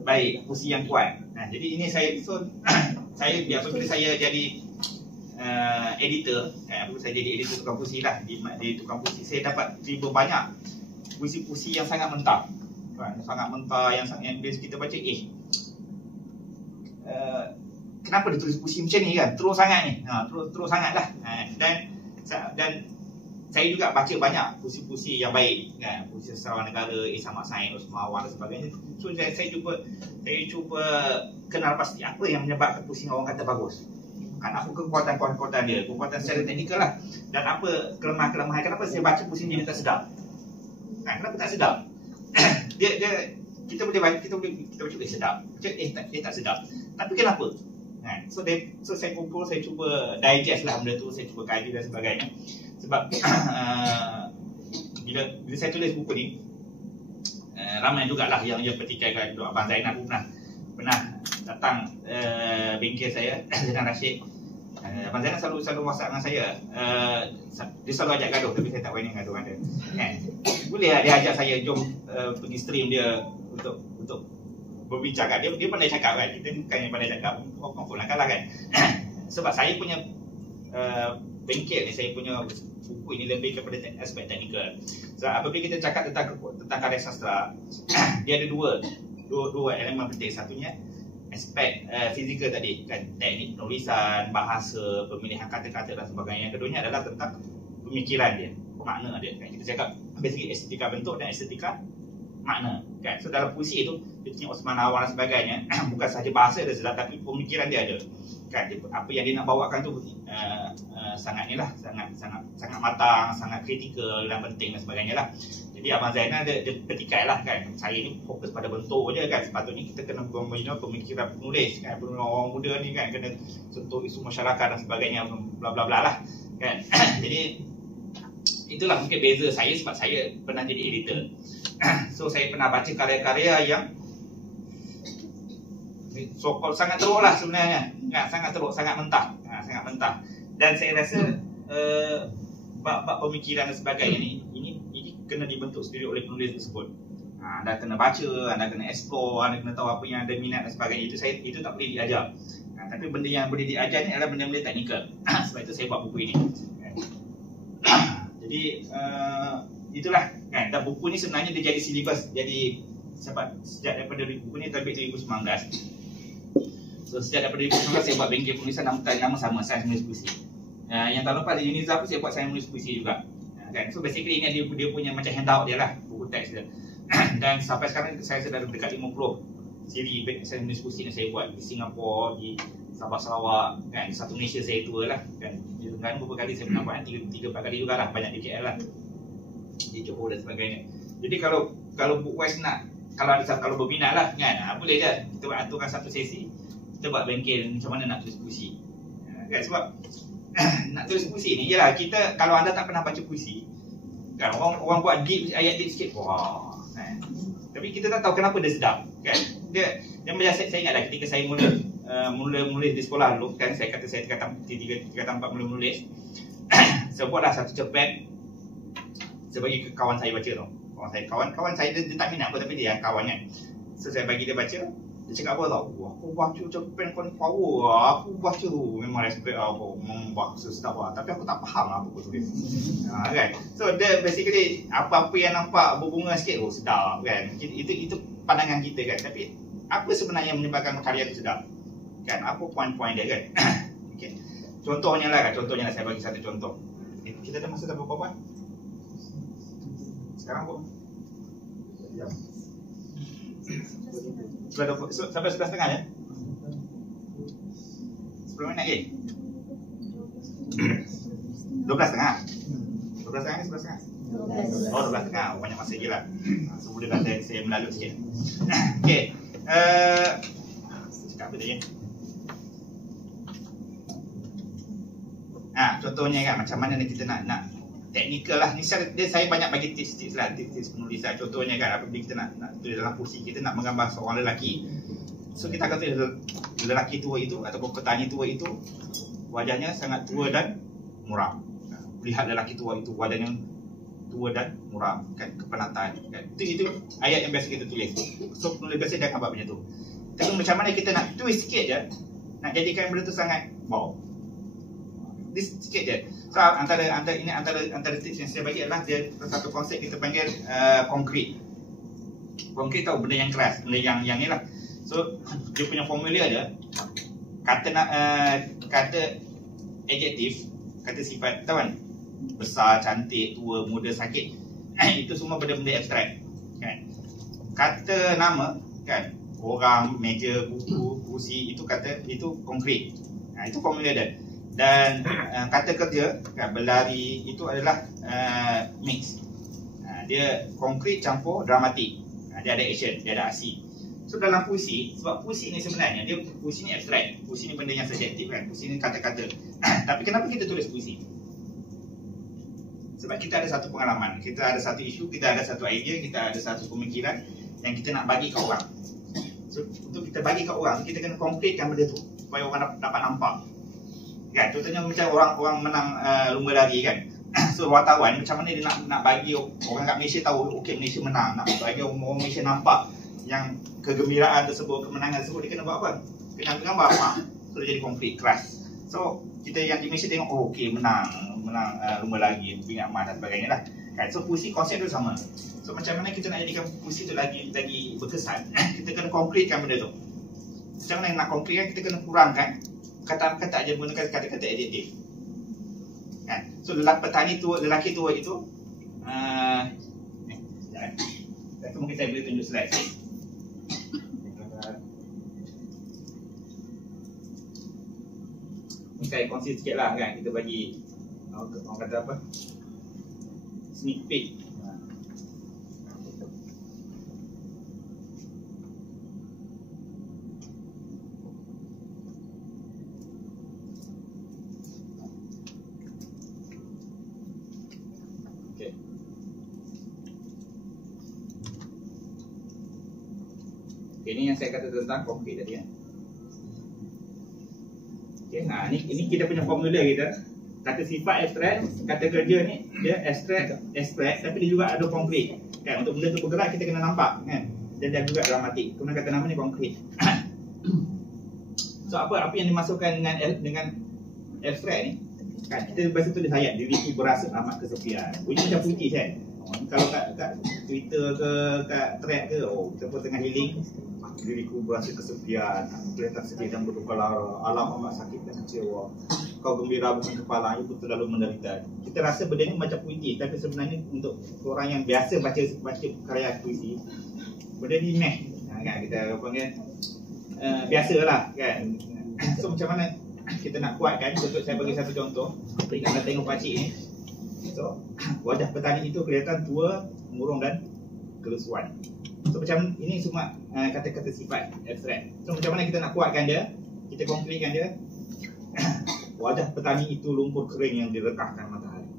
baik, puisi yang kuat. Jadi ini saya apabila saya jadi editor, apabila saya jadi editor tukang puisi lah, di tukang puisi, saya dapat terima banyak puisi-puisi yang sangat mentah. Sangat mentah, yang bila kita baca kenapa dia tulis puisi macam ni kan, terus sangat ni, terus sangat lah. Dan saya juga baca banyak puisi-puisi yang baik kan, puisi Sastrawan Negara, Sama Sain, Osman Awang dan sebagainya. So saya cuba kenal pasti apa yang menyebabkan puisi orang kata bagus kan, apa kekuatan dia, kekuatan secara teknikal lah, dan apa kelemahan-kelemahan. Kenapa saya baca puisi ni dia tak sedap kan, kenapa tak sedap? Kita boleh baca, kita boleh sedap, dia tak sedap, tapi kenapa? So saya kumpul, saya cuba digest lah benda tu, saya cuba kaji dan sebagainya. Sebab bila saya tulis buku ni, ramai jugalah yang pertikaikan. Abang Zainal pun pernah datang bengkel saya dengan Rashid. Abang Zainal selalu WhatsApp dengan saya. Dia selalu ajak gaduh, tapi saya tak berani gaduh dengan dia. Boleh lah dia ajak saya, jom pergi stream dia untuk berbincang kan. Dia pandai cakap kan, kita bukan yang pandai cakap, confirm lah kalah kan. Sebab saya punya bengkel ni, saya punya buku ini lebih kepada aspek teknikal. So apabila kita cakap tentang karya sastra, dia ada dua elemen penting. Satunya aspek fizikal tadi kan, teknik penulisan, bahasa, pemilihan kata-kata dan sebagainya. Yang keduanya adalah tentang pemikiran dia, makna dia kan. Kita cakap basically estetika bentuk dan estetika makna kan. So dalam puisi itu dia punya Osman Awang dan sebagainya bukan sahaja bahasa dia sedap, tapi pemikiran dia ada kan. Apa yang dia nak bawakan tu sangat ni lah, sangat matang, sangat kritikal dan penting dan sebagainya lah. Jadi Abang Zainal dia petikai lah kan, saya ni fokus pada bentuk je kan. Sepatutnya kita kena membina pemikiran penulis kan, penulis orang muda ni kan, kena sentuh isu masyarakat dan sebagainya, bla bla bla lah kan. Jadi itulah mungkin beza saya, sebab saya pernah jadi editor. So saya pernah baca karya-karya yang so-called sangat teruk lah sebenarnya, sangat teruk, sangat mentah, sangat mentah. Dan saya rasa bab pemikiran dan sebagainya ini kena dibentuk sendiri oleh penulis tersebut. Anda kena baca, anda kena explore, anda kena tahu apa yang anda minat dan sebagainya. Itu tak boleh diajar. Tapi benda yang boleh diajar ni adalah benda-benda teknikal. Sebab itu saya buat buku ini. Jadi itulah kan. Dan buku ni sebenarnya dia jadi silibus. Jadi sebab sejak daripada buku ni terbit 2019. So sejak daripada 2019 saya buat bengkel penulisan nama sama, Sains Menulis Puisi. Yang tahun lepas di Uniza pun saya buat Sains Menulis Puisi juga. Kan? So basically ini dia punya macam handout dia lah, buku teks dia. Dan sampai sekarang saya sudah dekat 50 siri Sains Menulis Puisi yang saya buat di Singapura, di Sabah Sarawak kan. Satu Malaysia saya tour lah kan. Di Terengganu beberapa kali saya pernah buat, 3-4 kali juga lah, banyak di KL lah, di Johor dan sebagainya. Jadi kalau Bookwise nak, kalau berminat lah kan, boleh je kita buat aturkan satu sesi, kita buat bengkel macam mana nak tulis puisi kan. Sebab nak tulis puisi ni jelah, kita kalau anda tak pernah baca puisi kan, orang buat deep, ayat deep sikit, wah kan. Tapi kita tak tahu kenapa dia sedap kan. Dia macam saya ingat lah ketika saya mula menulis di sekolah dulu kan, saya 3 4 mula menulis. Saya buatlah satu cerpen, saya bagi ke kawan saya baca tu. Kawan saya dia tak minat apa, tapi dia kawan kan. So saya bagi dia baca, dia cakap apa tau, wah, aku baca cerpen kau ni power lah, aku baca tu memang respect lah, aku bahasa sedap lah, tapi aku tak faham lah apa kau tulis. Kan? So dia basically apa-apa yang nampak berbunga sikit, oh sedap kan. Itu pandangan kita kan. Tapi apa sebenarnya yang menyebabkan karya itu sedap kan, apa poin-poin dia kan. Okay. Contohnya lah saya bagi satu contoh. Kita dah masa dah berapa buat sekarang pun jam sampai 11.30 ya, 10 minit lagi. 12.30 ni 11.30. Oh 12.30, banyak masa lagi lah. So boleh lah saya melalut sikit. Okay, cakap apa tadi ya? Contohnya kan, macam mana kita nak teknikal lah. Ni saya banyak bagi tips lah, tips penulisan. Contohnya kan, apabila kita nak tulis dalam puisi, kita nak menggambar seorang lelaki. So kita akan tulis lelaki tua itu ataupun petani tua itu wajahnya sangat tua dan muram. Lihat lelaki tua itu wajahnya tua dan muram kan, kepenatan kan. Itu ayat yang biasa kita tulis. So penulis biasa dia akan buat macam tu. Tapi macam mana kita nak twist sikit je, nak jadikan benda tu sangat wow, sikit je. So antara tips yang saya bagi adalah dia satu konsep kita panggil konkret. Konkret tahu benda yang keras, benda yang ni lah. So dia punya formula dia, kata adjektif, kata sifat, tahu kan? Besar, cantik, tua, muda, sakit. Itu semua benda-benda abstrak kan. Kata nama kan, orang, meja, buku, kursi, itu konkret. Itu formula dia. Dan kata kerja kan, berlari, itu adalah mix. Dia konkret campur dramatik. Dia ada action, dia ada aksi. So dalam puisi, sebab puisi ni sebenarnya puisi ni abstrak, puisi ni benda yang subjektif kan, puisi ni kata-kata. Tapi kenapa kita tulis puisi? Sebab kita ada satu pengalaman, kita ada satu isu, kita ada satu idea, kita ada satu pemikiran yang kita nak bagi ke orang. So untuk kita bagi ke orang, kita kena konkretkan benda tu supaya orang dapat nampak. Kan, contohnya macam orang menang lumba lari kan. So wartawan macam mana dia nak bagi orang kat Malaysia tahu okey Malaysia menang, nak bagi orang Malaysia nampak yang kegembiraan tersebut, kemenangan tersebut, dia kena buat apa? Kena gambar apa? So dia jadi konkret, keras. So kita yang di Malaysia tengok oh okey menang lumba lari, pingat emas dan sebagainya lah. Kan, so puisi konsep tu sama. So macam mana kita nak jadikan puisi tu lagi berkesan? Kita kena konkretkan benda tu. Macam mana nak konkretkan, kita kena kurangkan kata-kata aja, menggunakan kata-kata adjektif kan. So petani tua, lelaki tua itu mungkin saya boleh tunjuk slide sikit. Saya kongsi sikit lah kan, kita bagi orang kata apa, sneak peek. Ini yang saya kata tentang konkret tadi kan. Okay, nah ini kita punya formula kita. Kata sifat abstrak, kata kerja ni dia abstrak tapi dia juga ada konkret. Kan, untuk benda tu bergerak kita kena nampak kan. Dan dia juga dramatik. Kemudian kata nama ni konkret. So apa yang dimasukkan dengan abstrak ni? Kan kita biasa tulis ayat diriku berasa amat kesepian. Bunyi macam putih kan. Kalau kat Twitter ke kat thread ke, kita pun tengah healing, diriku berasa kesepian, kelihatan sedih dan berduka lara, alam amat sakit dan kecewa, kau gembira bukan kepala, aku terlalu menderita. Kita rasa benda ni macam puisi, tapi sebenarnya untuk orang yang biasa baca karya puisi, benda ni meh kan, kita panggil biasalah kan. So macam mana kita nak kuatkan? Untuk saya bagi satu contoh, kita tengok pakcik ni. So, wajah petani itu kelihatan tua, murung dan kerusuhan. So, macam ini semua kata-kata sifat abstrak. So, macam mana kita nak kuatkan dia? Kita konkretkan dia. Wajah petani itu lumpur kering yang direkahkan matahari.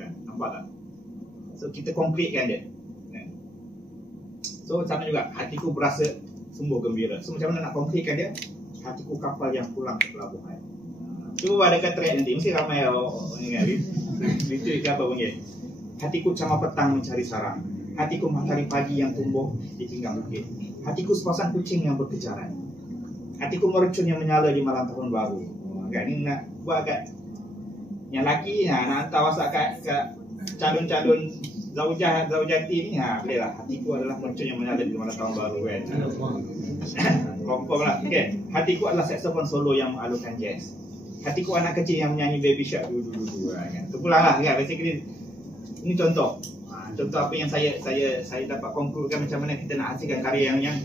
Kan? Nampak tak? So, kita konkretkan dia. So, sama juga, hatiku berasa sungguh gembira. So, macam mana nak konkretkan dia? Hatiku kapal yang pulang ke pelabuhan. Cuba ada kat thread nanti, mesti ramai orang ingat itu apa punya. Hatiku sama petang mencari sarang. Hatiku matahari pagi yang tumbuh di pinggang bukit. Hatiku sepasang kucing yang berkejaran. Hatiku mercun yang menyala di malam tahun baru. Kan ni nak buat kat yang lelaki, nak hantar WhatsApp kat calon-calon zaujati ni, boleh lah. Hatiku adalah mercun yang menyala di malam tahun baru kan. Confirm lah. Okay. Hatiku adalah saxophone solo yang mengalunkan jazz. Hatiku anak kecil yang menyanyi Baby Shark dulu kan. Terpulang lah kan. Basically ini contoh. Contoh apa yang saya dapat konkludkan macam mana kita nak hasilkan karya yang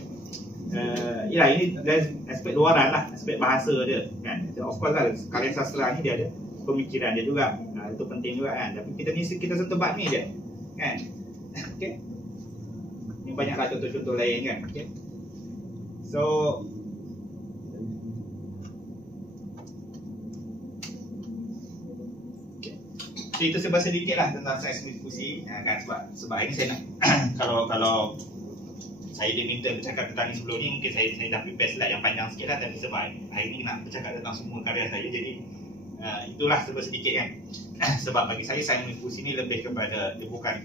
yalah, ini dari aspek luaran lah, aspek bahasa dia kan. Of course lah, karya sastra ni dia ada pemikiran dia juga. Itu penting juga kan. Tapi kita sentuh bab ni je kan. Okay. Ini banyaklah contoh-contoh lain kan. Okay. So itu sebab sedikit lah tentang sains puisi kan, sebab ini saya nak kalau saya diminta bercakap tentang ni sebelum ni, mungkin saya dah prepare slide yang panjang sikit lah, tapi sebab hari ni nak bercakap tentang semua karya saya, jadi itulah sebab sedikit kan. Sebab bagi saya sains puisi ni lebih kepada, dia bukan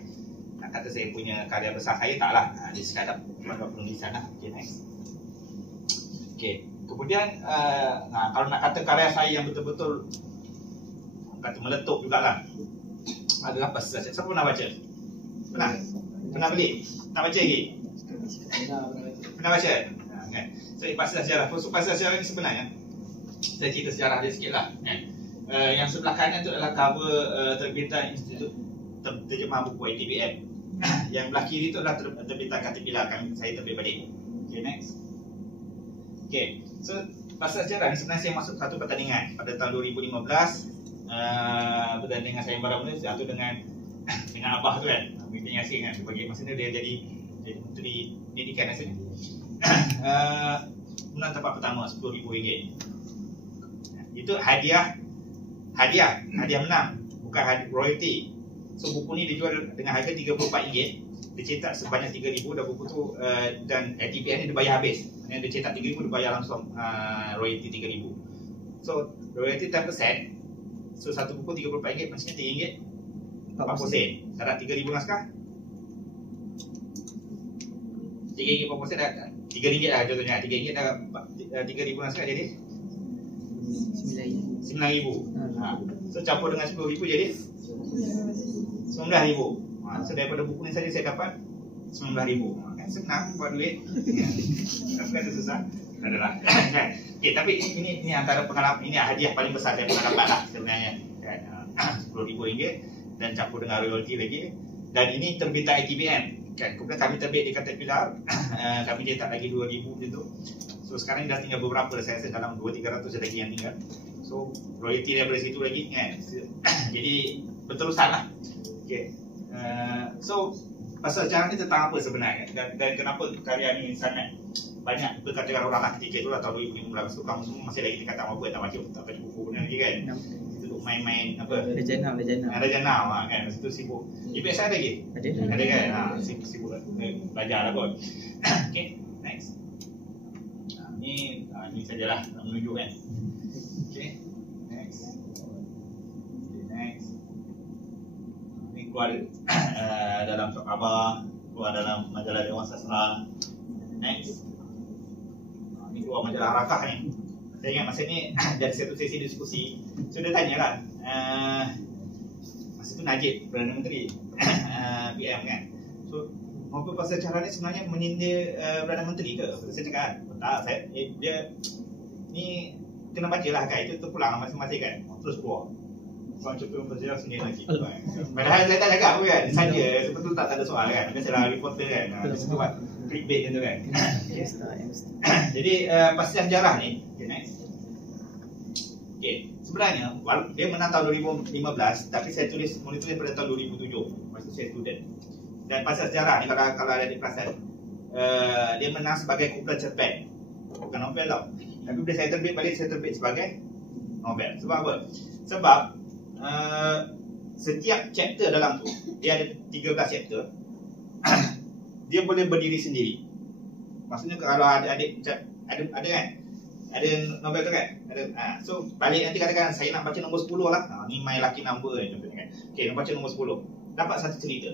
nak kata saya punya karya besar, saya tak lah, dia sekadar penulisan lah. Okay, next. Okay, kemudian kalau nak kata karya saya yang betul-betul kata meletup jugalah, adalah pasal siapa pernah baca? Pernah beli? Tak baca lagi? Pernah baca? Kan? So pasal sejarah. Pasal sejarah ni sebenarnya saya cerita sejarah dia sikit lah kan? Yang sebelah kanan tu adalah cover terbitan Institut Terjemahan Buku ITBM. Yang belah kiri tu adalah terbitan Caterpillar, saya terbit balik. Okay, next. Okay, so pasal sejarah ni sebenarnya saya masuk satu pertandingan pada tahun 2015. Pertandingan saya baru ni atau dengan abah tu kan, Menteri Yassin kan, bagi masa ni dia jadi Menteri Pendidikan rasanya. Menang tempat pertama RM10,000. Itu hadiah menang, bukan royalty. So buku ni dijual dengan harga RM34. Dia cetak sebanyak 3,000 dan buku tu dan ITBM ni dia bayar habis. Dia cetak 3,000, dia bayar langsung royalty 3,000. So royalty 10%. So satu buku RM34, maksudnya RM3.40. Darat 3,000 naskah, RM3.40 dah RM3 lah contohnya. RM3 dah 3,000 naskah jadi RM9,000. So campur dengan RM10,000 jadi RM19,000. So daripada buku ni saja saya dapat RM19,000. Kan senang buat duit. Tapi ada susah. adalah kan. Okey, tapi ini antara pengalaman, ini hadiah paling besar saya pernah dapat lah sebenarnya kan. RM10,000 dan campur dengan royalty lagi, dan ini terbitan ATBM kan. Kemudian kami terbit di Caterpillar, kami cetak lagi 2,000 macam tu. So sekarang dah tinggal beberapa, saya rasa dalam 200-300 lagi yang tinggal. So royalty daripada situ lagi kan. Jadi berterusan lah. Okay. So pasal cara ni tentang apa sebenarnya, dan kenapa karya ni sangat banyak berkatakan orang lah ketika tu lah tahun 2015 tu. Kamu semua masih lagi tingkatan apa, tak baca buku pun lagi kan. Duduk main-main apa, Legend Now kan. Masa tu sibuk. IPS ada lagi? Ada kan. Sibuk belajar lah kot. Okay, next. Ni sajalah nak menunjuk kan. Okay, next. Ni keluar dalam surat khabar, keluar dalam majalah Dewan Sastra. Next. Ni keluar majalah Harakah ni. Saya ingat masa ni dari satu sesi diskusi, so dia tanya lah, masa tu Najib, Perdana Menteri PM kan. So apa pasal cara ni sebenarnya menyindir Perdana Menteri ke? Saya cakap tak, dia ni kena baca lah kan, itu terpulang masing-masing kan. Terus keluar macam tu berjalan sendiri lagi. Padahal saya tak cakap pun kan, saja sebetul tak ada soal kan. Biasalah reporter kan, biasa buat clickbait macam tu kan. Jadi pasal sejarah ni, okay, next. Okay, sebenarnya dia menang tahun 2015, tapi saya mula tulis pada tahun 2007 masa saya student. Dan pasal sejarah ni kalau ada di perasan, dia menang sebagai kumpulan cerpen, bukan novel tau. Tapi bila saya terbit balik, saya terbit sebagai novel. Sebab apa? Sebab setiap chapter dalam tu, dia ada 13 chapter. Dia boleh berdiri sendiri. Maksudnya kalau ada kan, ada novel tu kan, so balik nanti katakan saya nak baca nombor 10 lah, ni My Lucky Number contohnya kan. Okay, nak baca nombor 10, dapat satu cerita,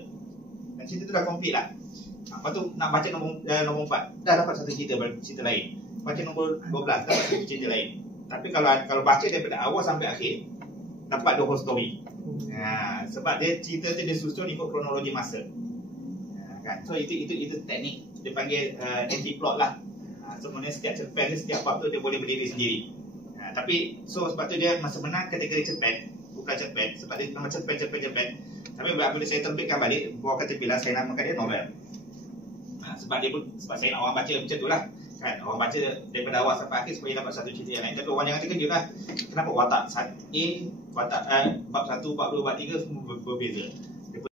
dan cerita tu dah complete lah. Lepas tu nak baca nombor 4, dah dapat satu cerita lain. Baca nombor 12, dapat satu cerita lain. Tapi kalau baca daripada awal sampai akhir, dapat the whole story. Sebab dia cerita tu dia susun ikut kronologi masa. Kan? So itu teknik dia panggil anti-plot lah. Sebenarnya setiap cerpen dia, setiap bab tu dia boleh berdiri sendiri. Tapi so sebab tu dia masa menang kategori cerpen, bukan cerpen, sebab dia nama cerpen. Tapi bila saya terbitkan balik, buat Caterpillar, saya namakan dia novel. Sebab saya nak orang baca macam tu lah kan, orang baca daripada awal sampai akhir supaya dapat satu cerita yang lain. Tapi orang jangan terkejut lah, kenapa watak A, watak bab 1, bab 2, bab 3 semua berbeza.